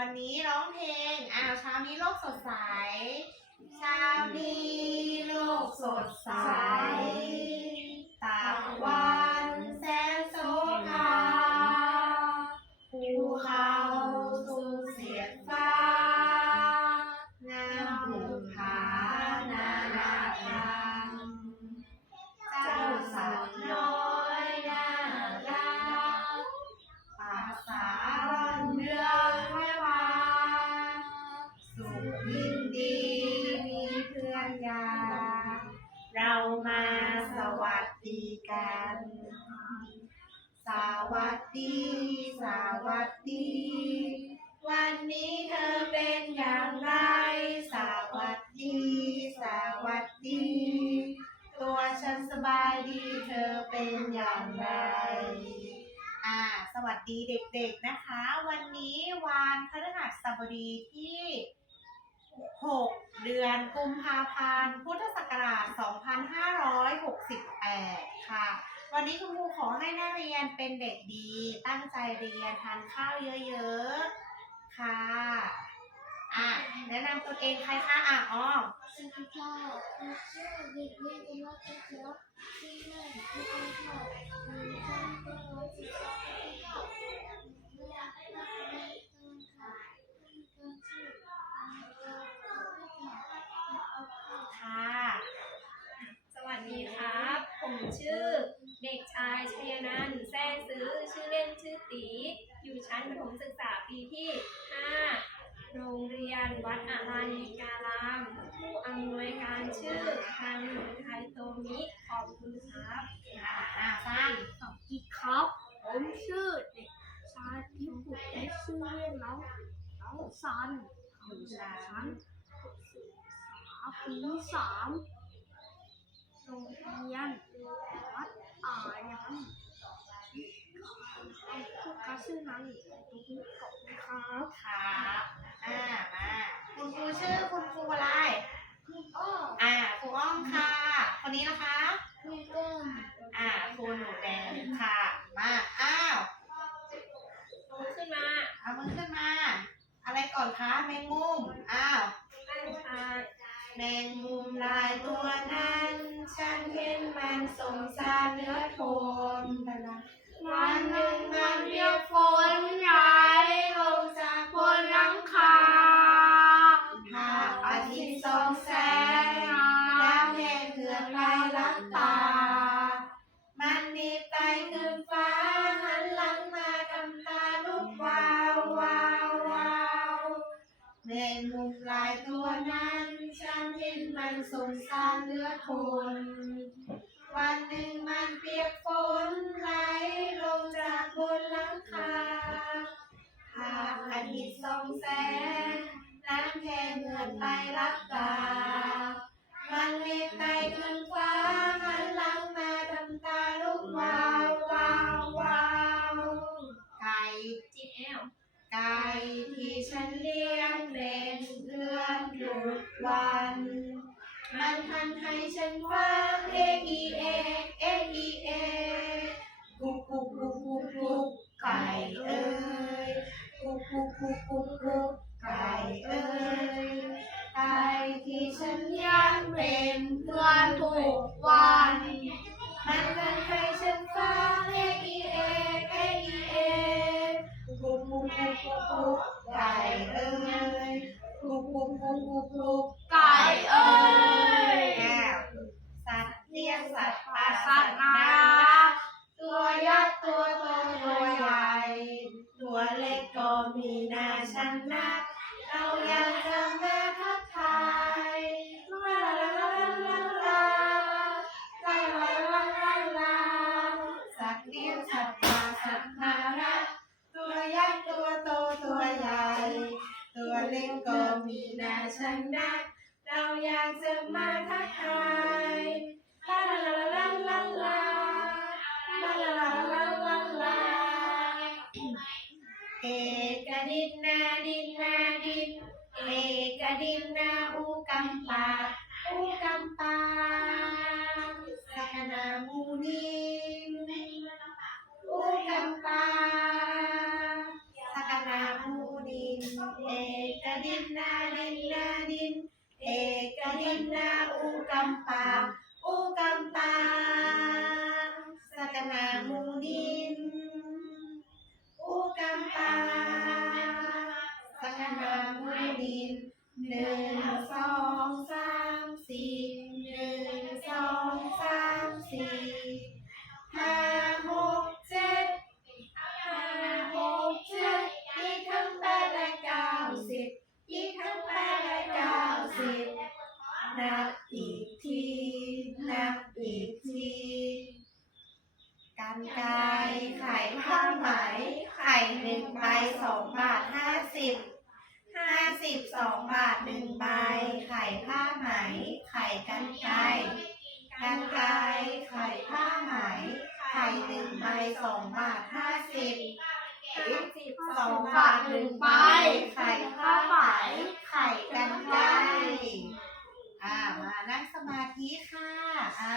วันนี้ร้องเพลงอ้าวเช้านี้โลกสดใส เช้านี้โลกสดใสตะวัน ดี สวัสดี วันนี้เธอเป็นอย่างไร สวัสดี สวัสดี ตัวฉันสบายดีเธอเป็นอย่างไรอ่าสวัสดีเด็กๆนะคะ วันนี้วันพฤหัสบดีที่6เดือนกุมภาพันธ์ พุทธศักราช 2568 ค่ะ วันนี้คุณครูขอให้นักเรียนเป็นเด็กดี ตั้งใจเรียนทานข้าวเยอะๆ ค่ะ อะแนะนำตัวเองใครคะอะอ๋อสวัสดีค่ะผมชื่อเด็กหญิงอุมาเขียวชื่อเล่นชื่ออ้อมค่ะหนึ่งสองสามสี่ห้าหกเจ็ดแปดเก้าเวลาเวลาเวลาเดินค่ะมีการชื่อเอ่อเอาค่ะค่ะ สวัสดีครับ ผมชื่อ เด็กชายชัยนันท์แซ่ซื้อชื่อเล่นชื่อตี อยู่ชั้นประถมศึกษาปีที่ 5 โรงเรียนวัดอารานิการาม ผู้อำนวยการชื่อทันไทโตมิขอบคุณครับอะอะฟังสวัสดีครับ ผมชื่อเด็กชายพิบุตรและชื่อเล่นน้องน้องซันอยู่ชั้นศึกษาปีสามโรงเรียนวัดอายัน ชื่อนั้นตุ๊กขอบคุณครับครับอ่ามาคุณครูชื่อคุณครูอะไรอ้ออ่าครูอ้อมค่ะ คนนี้นะคะพี่เติ้ลอ่าครูหนูแดงค่ะมาอ้าวลงขึ้นมาเอามือขึ้นมา อะไรก่อนคะแมงมุมอ้าวแมงมุมลายตัวนั้น ฉันเห็นมันสงสารเนื้อโทนวันหนึ่งมันเรียก มุมลายตัวนั้น ฉันเห็นมันสงสารเหลือทน มันให้ฉันฟังเอ็กอีเอเอ็กอีเอกกุกกุกกุกกุกกุกไก่เอ้ยกุกกุกกุกกุกกุกไก่เอ้ยไก่ที่ฉันยังเป็นเพื่อนทุกวันมันทันให้ฉันฟังเอ็กอีเอเอ็กอีเอกกุกกุกกุกกุกกุกไก่เอ้ยกุกกุกกุกกุกกุก Ekadinadinadin Ekadinna ukampa Ukampa Sakana munin Ukampa Sakana munin Ekadinadinadin Ekadinna ukampa Ukampa Sakana munin นับอีกที นับอีกที กันไก่ไข่ผ้าไหม ไข่หนึ่งใบสองบาทห้าสิบห้าสิบสองบาทหนึ่งใบ ไข่ผ้าไหม ไข่กันไก่กันไก่ไข่ผ้าไหม ไข่หนึ่งใบสองบาทห้าสิบ ห้าสิบ สองบาทหนึ่งใบ ไข่ผ้าไหม ไข่กันไก่อ่ามานั่งสมาธิค่ะ อ่า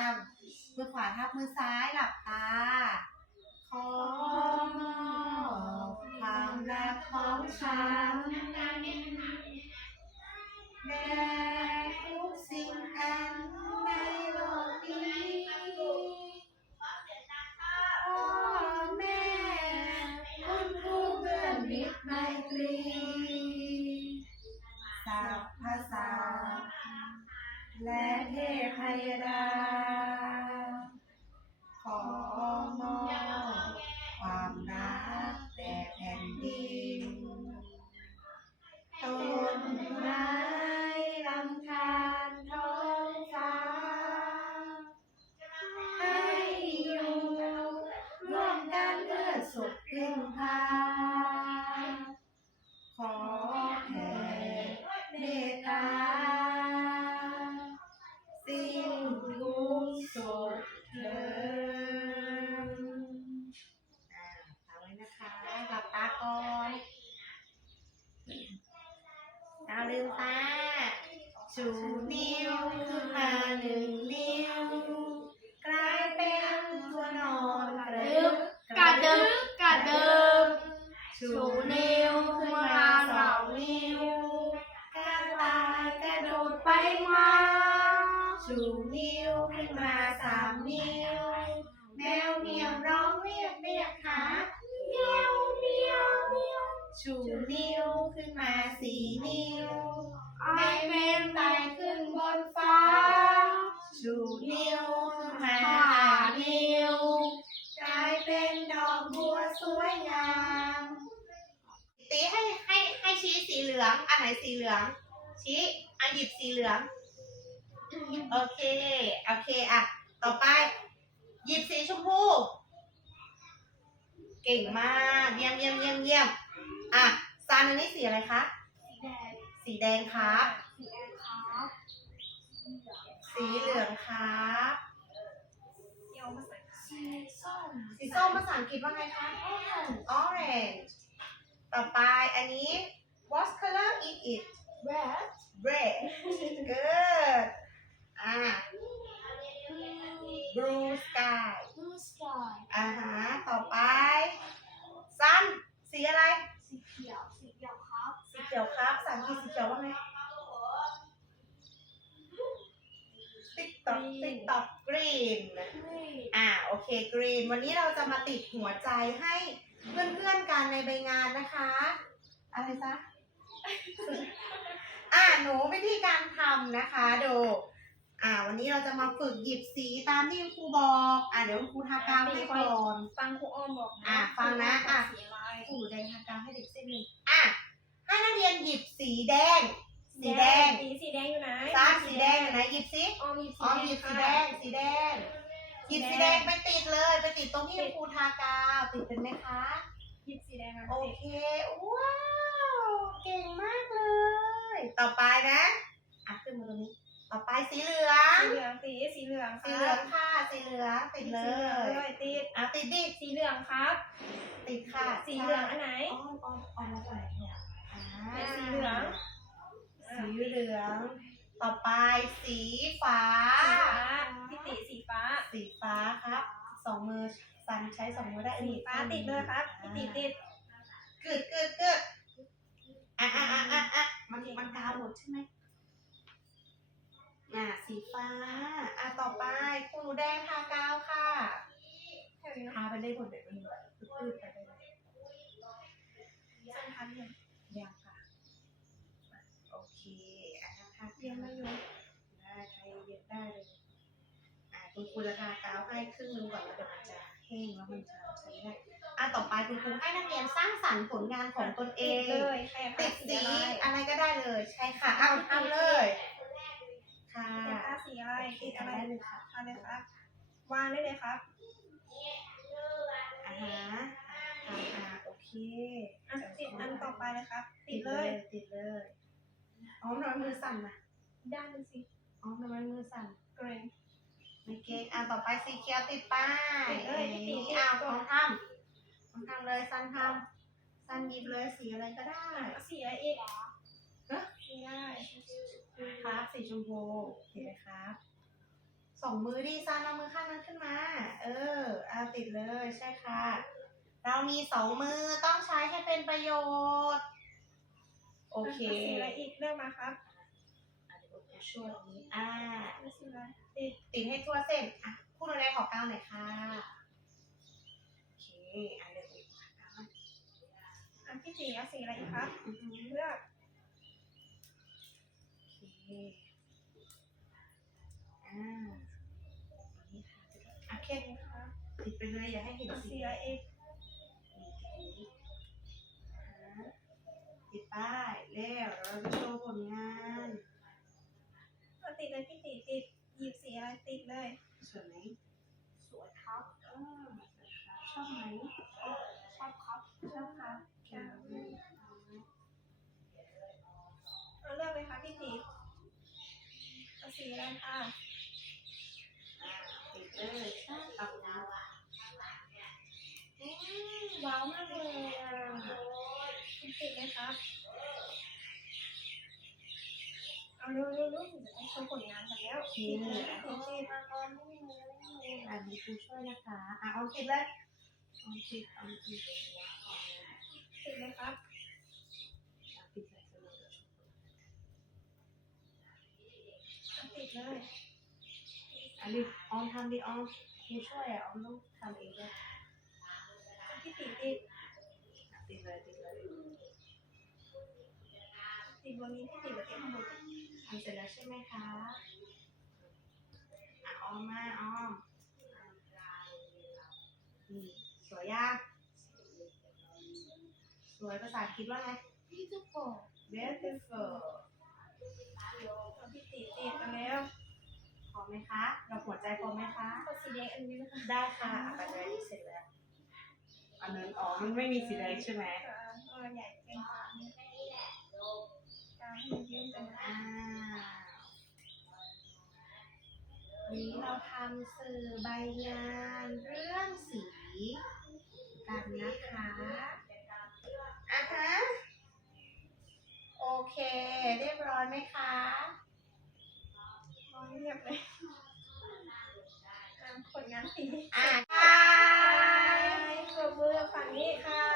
มือขวาทับมือซ้ายหลับตา ขอมอบความรักของฉันแด่ทุกสิ่งอันในโลกนี้พ่อแม่คุณครูเพื่อนมิตรไมตรี ชูนิ้วขึ้นมาหนึ่งนิ้ว กลายเป็นตัวนอนกระดึบกระดึบกระดึบชูนิ้วขึ้นมาสองนิ้วกระต่ายกระโดดไปมาชูนิ้วขึ้นมาสามนิ้ว แมวเหมียวร้องเรียกเรียกหาเมียวเมียวเมียวชูนิ้วขึ้นมาสี่นิ้ว แม่แม่ไต่ขึ้นบนฟ้า ชูนิ้วหานิ้วกลายเป็นดอกบัวสวยงามตีให้ให้ให้ชี้สีเหลือง อันไหนสีเหลือง ชี้อะหยิบสีเหลือง โอเค โอเคอะ ต่อไป หยิบสีชมพู เก่งมาก เยี่ยมเยี่ยมเยี่ยมเยี่ยมอะซานอันนี้สีอะไรคะ สีแดงครับสีเหลืองครับเดี๋ยวมาใส่สีส้มสีส้มภาษาอังกฤษว่าไงคะ orange ต่อไปอันนี้ what color is it red red good อ่า blue sky blue sky อ่าฮะต่อไป sun สีอะไร สีเขียวสีเขียวครับ สีเขียวครับภาษาอังกฤษสีเขียวว่าไง ติ๊กต๊อกติ๊กต๊อก green อ่าโอเค green วันนี้เราจะมาติดหัวใจให้เพื่อนๆกันในใบงานนะคะ อะไรซะอ่าหนูวิธีการทำนะคะดูอ่า วันนี้เราจะมาฝึกหยิบสีตามที่คุณครูบอก อ่าเดี๋ยวคุณครูทากาวให้ก่อนฟังครูอ้อมบอกนะอะฟังนะอะสีอะไรครูแดงทากาวให้เด็กเส้นหนึ่งอะให้นักเรียนหยิบสีแดง สีแดง สีสีแดงอยู่ไหนซ้ายสีแดงอยู่ไหนหยิบสิอ้อมหยิบอ๋อหยิบสีแดงสีแดงหยิบสีแดงไปติดเลยไปติดตรงที่คุณครูทากาวติดเป็นไหมคะ หยิบสีแดงมาโอเค ว้าว เก่งมากเลย ต่อไปนะอะขึ้นมาตรงนี้ ต่อไปสีเหลือง สีเหลืองสีสีเหลืองสีเหลืองค่ะ สีเหลืองติดเลสีเหลืองยด้วยติดอะติดดิ สีเหลืองครับ ติดค่ะสีเหลืองอันไหนอ๋ออ๋ออ๋อมาจากไหนเนี่ยอ่าเป็นสีเหลือง สีเหลือง ต่อไปสีฟ้าสีฟ้า พี่ติสีฟ้า สีฟ้าครับสองมือสันใช้สองมือได้อันสีนี้ฟ้าติดเลยครับพี่ติติดกึดกึดกึดอะอะอะอะอะมามันมันกาวหมดใช่ไหมอะสีฟ้า อะต่อไปคุณหนูแดงทากาวค่ะแค่นี้ทาไปได้หมดเลยมันแบบพืดๆไปได้เลยสั้นทันยังยังค่ะอะโอเคอะ ทาเรียนไม่ยงได้ใช้เยอะได้เลยอะคุณครูจะทากาวให้ครึ่งนึงก่อนแล้วเดี๋ยวมันจะแห้งแล้วมันจะใช้ไม่ได้อะต่อไปคุณครูให้นักเรียนสร้างสรรค์ผลงานของตนเอติดงเลยใครติดสีสีอะไรอะไรก็ได้เลยใช่ค่ะเอาทำเลย ค่ะติดผ้าสีอะไรติดอะไรได้เลยค่ะทำเลยครับวางได้เลยครับอ่าฮะอ่าอ่าโอเคอะติดอันต่อไปเลยครับ ติดเลยติดเลย อ๋อทำไมมือสั่นนะด้านหนึงสิอ๋อทำไมมือสั่นเกรงไม่เก่งอะต่อไปสีเขียวติดป้ายติดเลยพี่ติดอ้าวของทำของทำเลยสันทำสันหยิบเลยสีอะไรก็ได้เอาสีอะไรอีกฮะสีได้ครับสีชมพูติดเลยครับสองมือดีซันเอามือข้างนั้นขึ้นมา เออเอาติดเลยใช่ค่ะ เรามีสองมือต้องใช้ให้เป็นประโยชน์ โอเคาสีอะไรอีกเลือกมาครับอะเดี๋ยวครูช่วยตรงนี้อ่าเอาสีอะไรติดติดให้ทั่วเส้นอะพูดอะไรขอกาวหน่อยค่ะโอเคอะเดี๋ยวติดขากาวอันที่สี่เอาสีอะไรอีกครับอือฮึเลือกโอเคอ่านี่ค่ะอะแค่นี้ค่ะติดไปเลยอย่าให้เห็นเอาสีสีอะไรอีก ติดป้ายแล้วเราจะโชว์ผลงานเอาติดเลยพี่ติติดหยิบสีอะไรติดเลย สวยไหมสวยครับเออชอบไหมชอบครับชอบครับเก่งมากเอาเลือกเลยค่ะพี่ติเอาสีอะไรค่ะอ่าติดเลยใช่ตับน้ำอืมว้าวมากเลยอะพี่ติดเลยครับ เอาเร็วเร็วเร็วเดี๋ยวจะต้องโชว์ผลงานกันแล้วโอเคติดเลยอะติดติดอะมีครูช่วยนะคะอะเอาติดเลยเอาติดเอาติดติดเลยครับติดเลยอาติดเลยอันนี้ออมทำดิออมครูช่วยอะออมต้องทำเองด้วยพี่ติดติดติดเลยติดเลย ติดบนนี้พี่ติดกับติดข้างบนทำเสร็จแล้วใช่ไหมคะอะออมมาออมนี่สวยยากสวยภาษาอังกฤษว่าไง beautiful beautiful เอาพี่ติติดมาแล้วพอไหมคะเราหัวใจพอไหมคะกดสีแดงอันนี้นะคะ ได้ค่ะปัจจัยนี้เสร็จแล้ว อันนั้นอ๋อ มันไม่มีสีแดงใช่ไหมเออเออใหญ่เป็นกลางกลาง วันนี้เราทำสื่อใบยานเรื่องสีกันนะคะอะฮะโอเค เรียบร้อยไหมคะร้อนเรียบเลยคนงานสีอะบายขอบคุณฝั่งนี้ค่ะ